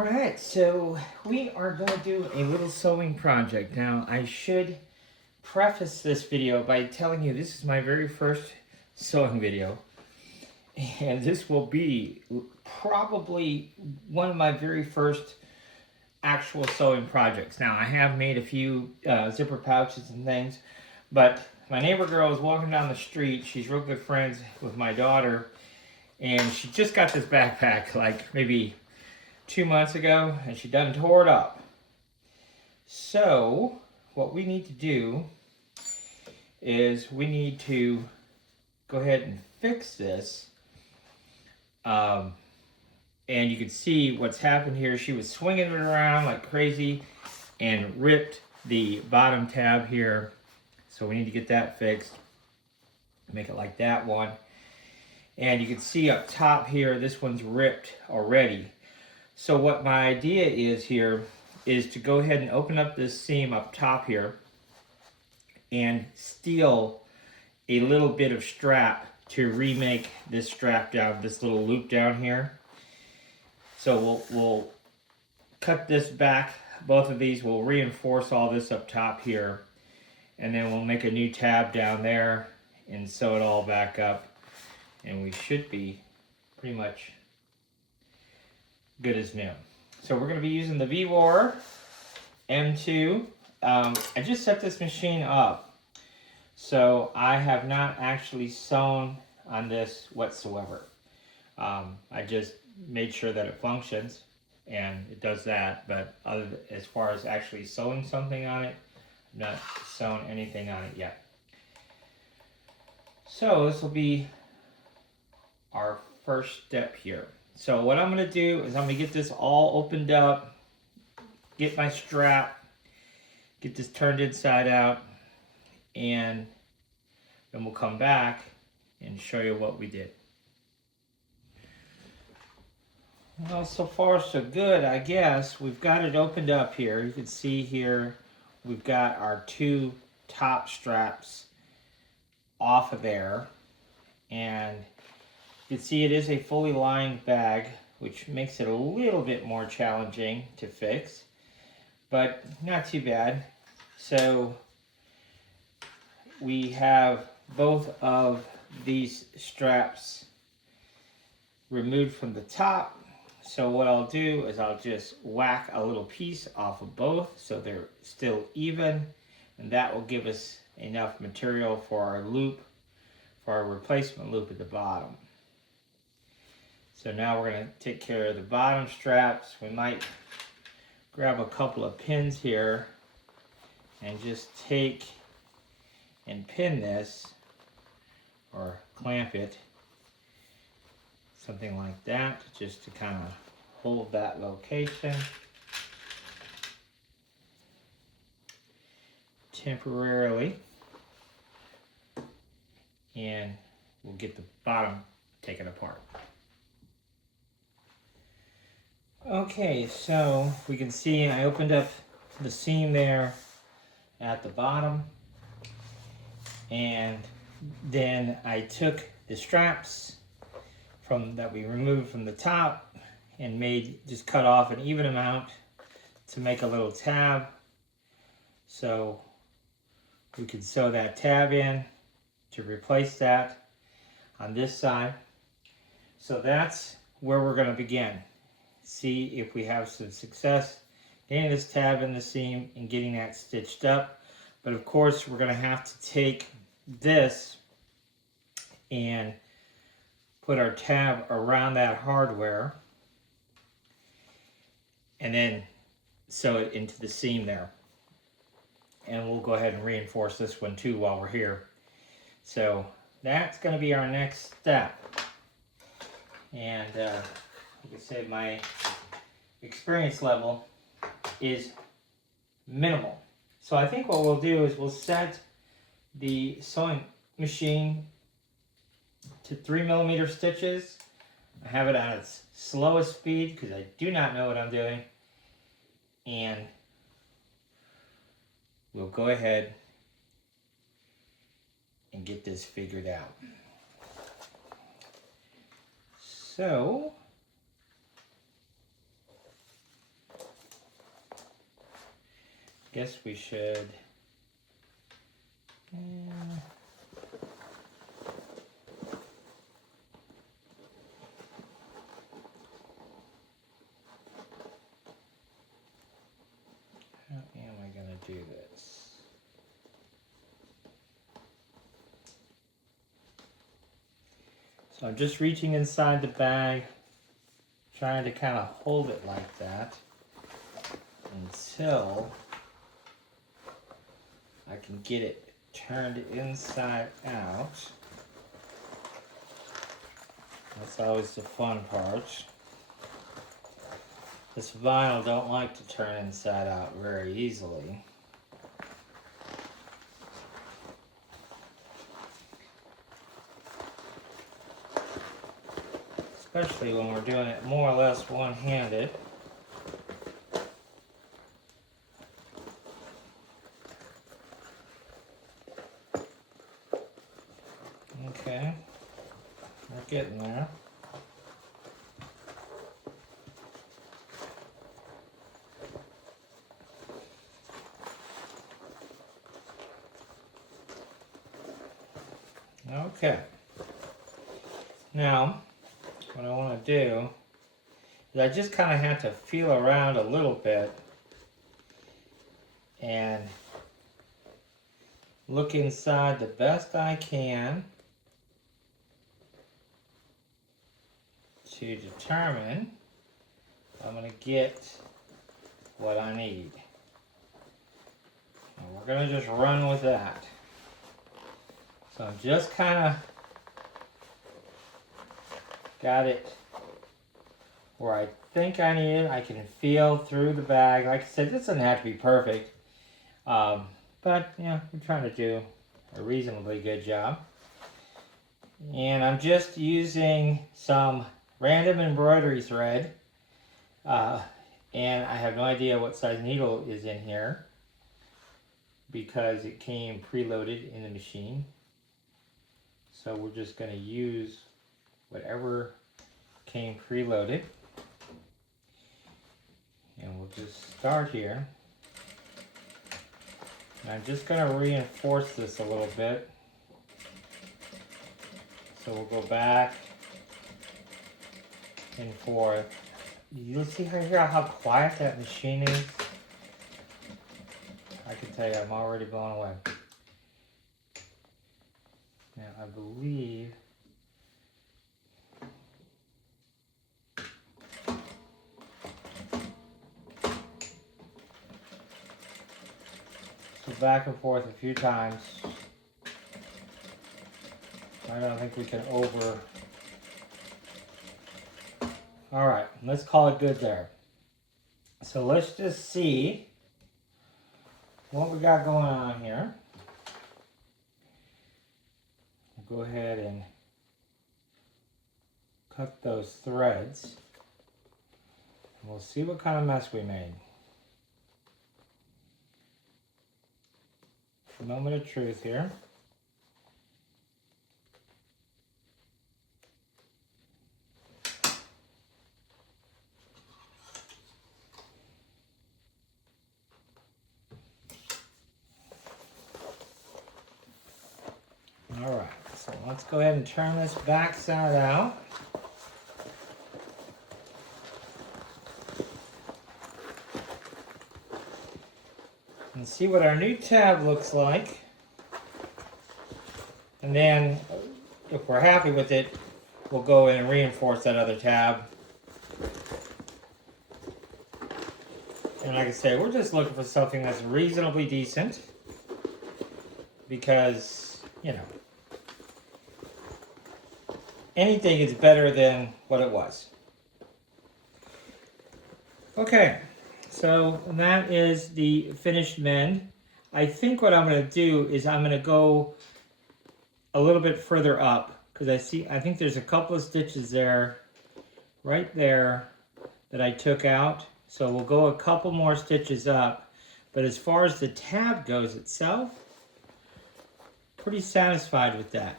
Alright, so we are going to do a little sewing project. Now, I should preface this video by telling you this is my very first sewing video. And this will be probably one of my very first actual sewing projects. Now, I have made a few zipper pouches and things, but my neighbor girl was walking down the street. She's real good friends with my daughter, and she just got this backpack like maybe 2 months ago, and she done tore it up. So what we need to do is we need to go ahead and fix this. And you can see what's happened here. She was swinging it around like crazy and ripped the bottom tab here. So we need to get that fixed. Make it like that one. And you can see up top here, this one's ripped already. So what my idea is here is to go ahead and open up this seam up top here and steal a little bit of strap to remake this strap down, this little loop down here. So we'll cut this back, both of these, we'll reinforce all this up top here, and then we'll make a new tab down there and sew it all back up, and we should be pretty much good as new. So we're going to be using the Vevor M2. I just set this machine up, so I have not actually sewn on this whatsoever. I just made sure that it functions, and it does that, but as far as actually sewing something on it, I've not sewn anything on it yet. So this will be our first step here. So what I'm going to do is I'm going to get this all opened up, get my strap, get this turned inside out, and then we'll come back and show you what we did. Well, so far so good, I guess. We've got it opened up here. You can see here we've got our two top straps off of there, and you can see it is a fully lined bag, which makes it a little bit more challenging to fix, but not too bad. So we have both of these straps removed from the top. So what I'll do is I'll just whack a little piece off of both so they're still even, and that will give us enough material for our loop, for our replacement loop at the bottom. So now we're going to take care of the bottom straps. We might grab a couple of pins here and just take and pin this or clamp it, something like that, just to kind of hold that location temporarily, and we'll get the bottom taken apart. Okay, so we can see I opened up the seam there at the bottom, and then I took the straps that we removed from the top and just cut off an even amount to make a little tab, so we could sew that tab in to replace that on this side. So that's where we're going to begin. See if we have some success getting this tab in the seam and getting that stitched up. But of course we're going to have to take this and put our tab around that hardware and then sew it into the seam there. And we'll go ahead and reinforce this one too while we're here. So that's going to be our next step. And like I say, my experience level is minimal. So I think what we'll do is we'll set the sewing machine to 3mm stitches. I have it on its slowest speed because I do not know what I'm doing. And we'll go ahead and get this figured out. So guess we should. How am I going to do this? So I'm just reaching inside the bag, trying to kind of hold it like that until I can get it turned inside out. That's always the fun part. This vinyl don't like to turn inside out very easily. Especially when we're doing it more or less one-handed. Okay, we're getting there. Okay, now what I want to do is I just kind of have to feel around a little bit and look inside the best I can to determine if I'm going to get what I need. And we're going to just run with that. So I'm just kind of got it where I think I need it. I can feel through the bag. Like I said, this doesn't have to be perfect. But yeah, I'm trying to do a reasonably good job. And I'm just using some random embroidery thread. And I have no idea what size needle is in here because it came preloaded in the machine. So we're just going to use whatever came preloaded. And we'll just start here. And I'm just going to reinforce this a little bit. So we'll go back and forth. You'll see how quiet that machine is. I can tell you, I'm already blown away. Now, I believe so back and forth a few times. I don't think we can over. All right, let's call it good there. So let's just see what we got going on here. We'll go ahead and cut those threads. And we'll see what kind of mess we made. Moment of truth here. All right, so let's go ahead and turn this back side out. And see what our new tab looks like. And then, if we're happy with it, we'll go in and reinforce that other tab. And like I said, we're just looking for something that's reasonably decent. Because, you know, anything is better than what it was. Okay, so that is the finished mend. I think what I'm going to do is I'm going to go a little bit further up because I think there's a couple of stitches there, right there, that I took out. So we'll go a couple more stitches up. But as far as the tab goes itself, pretty satisfied with that.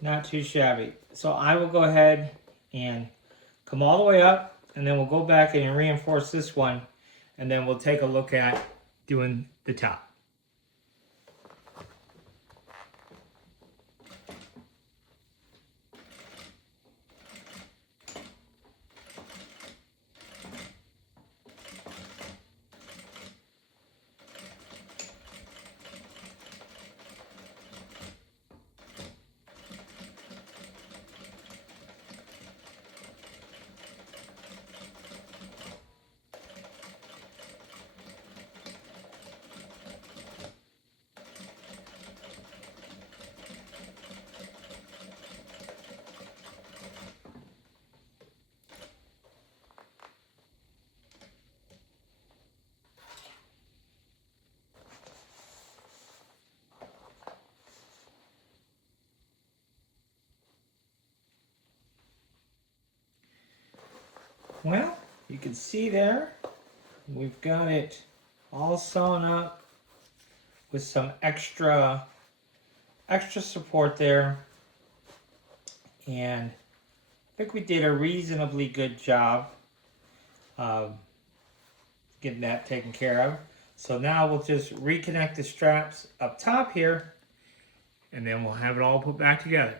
Not too shabby. So I will go ahead and come all the way up, and then we'll go back and reinforce this one and then we'll take a look at doing the top. Well, you can see there, we've got it all sewn up with some extra support there. And I think we did a reasonably good job of getting that taken care of. So now we'll just reconnect the straps up top here, and then we'll have it all put back together.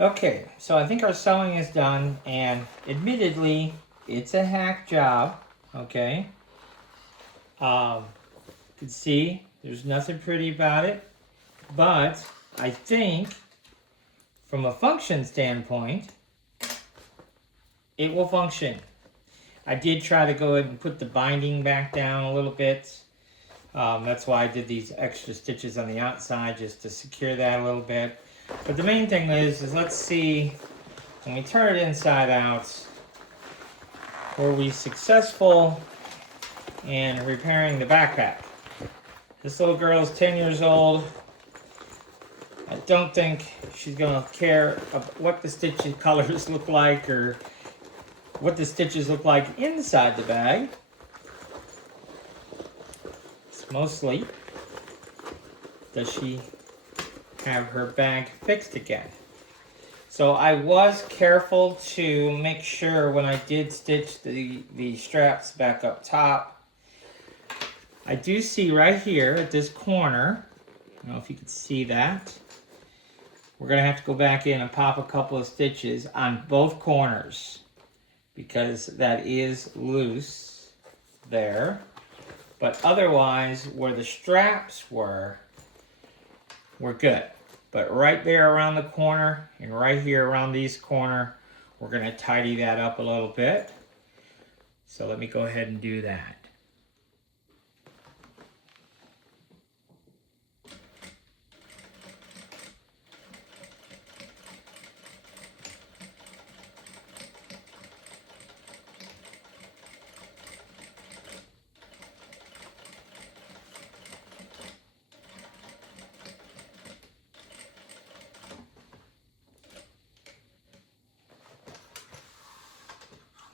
Okay, so I think our sewing is done, and admittedly, it's a hack job, okay? You can see there's nothing pretty about it, but I think from a function standpoint, it will function. I did try to go ahead and put the binding back down a little bit. That's why I did these extra stitches on the outside, just to secure that a little bit. But the main thing is let's see, when we turn it inside out, were we successful in repairing the backpack? This little girl is 10 years old. I don't think she's going to care what the stitch colors look like or what the stitches look like inside the bag. It's mostly, does she have her bag fixed again? So I was careful to make sure when I did stitch the straps back up top. I do see right here at this corner, I don't know if you can see that. We're gonna have to go back in and pop a couple of stitches on both corners because that is loose there. But otherwise, where the straps were, we're good. But right there around the corner and right here around these corner, we're gonna tidy that up a little bit. So let me go ahead and do that.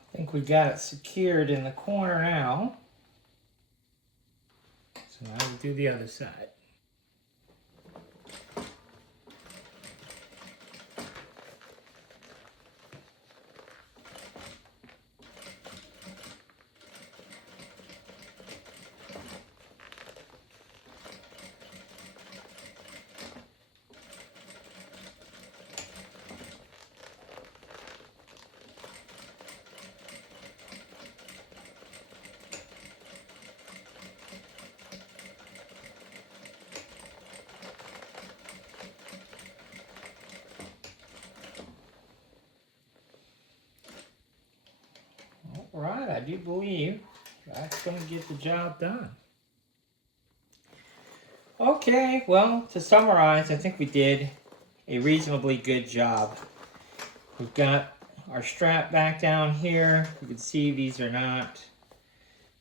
I think we got it secured in the corner now. So now we'll do the other side. All right, I do believe that's going to get the job done. Okay, well, to summarize, I think we did a reasonably good job. We've got our strap back down here. You can see these are not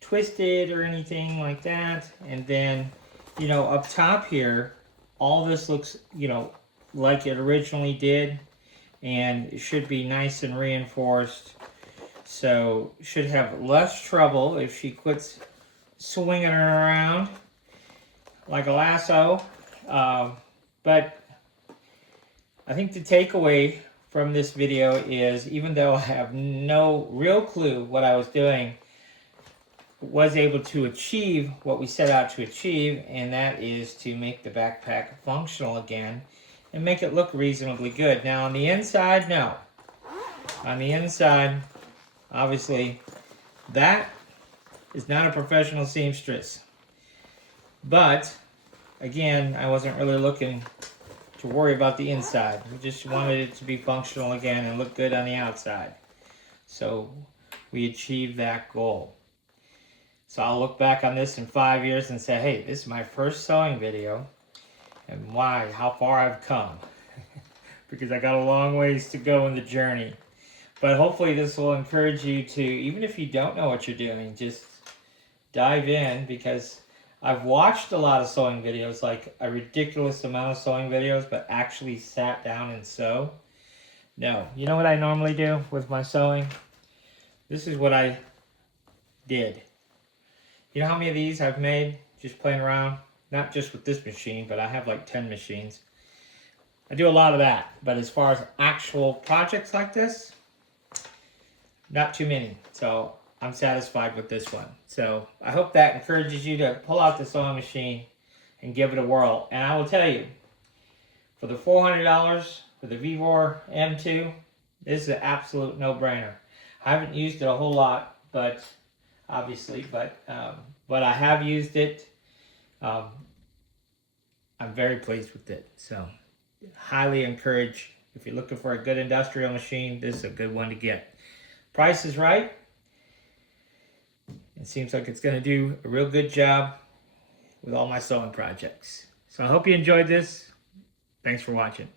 twisted or anything like that. And then, you know, up top here, all this looks, you know, like it originally did. And it should be nice and reinforced. So should have less trouble if she quits swinging it around like a lasso. But I think the takeaway from this video is, even though I have no real clue what I was doing, was able to achieve what we set out to achieve, and that is to make the backpack functional again and make it look reasonably good. Now on the inside, no. On the inside, obviously, that is not a professional seamstress. But, again, I wasn't really looking to worry about the inside. We just wanted it to be functional again and look good on the outside. So, we achieved that goal. So I'll look back on this in 5 years and say, hey, this is my first sewing video, and why, how far I've come. Because I got a long ways to go in the journey. But hopefully this will encourage you to, even if you don't know what you're doing, just dive in, because I've watched a lot of sewing videos, like a ridiculous amount of sewing videos, but actually sat down and sew. No. You know what I normally do with my sewing? This is what I did. You know how many of these I've made just playing around? Not just with this machine, but I have like 10 machines. I do a lot of that. But as far as actual projects like this, not too many. So I'm satisfied with this one. So I hope that encourages you to pull out the sewing machine and give it a whirl. And I will tell you, for the $400 for the Vevor M2, this is an absolute no-brainer. I haven't used it a whole lot, but obviously, but I have used it. I'm very pleased with it. So highly encourage, if you're looking for a good industrial machine, this is a good one to get. Price is right. It seems like it's going to do a real good job with all my sewing projects. So I hope you enjoyed this. Thanks for watching.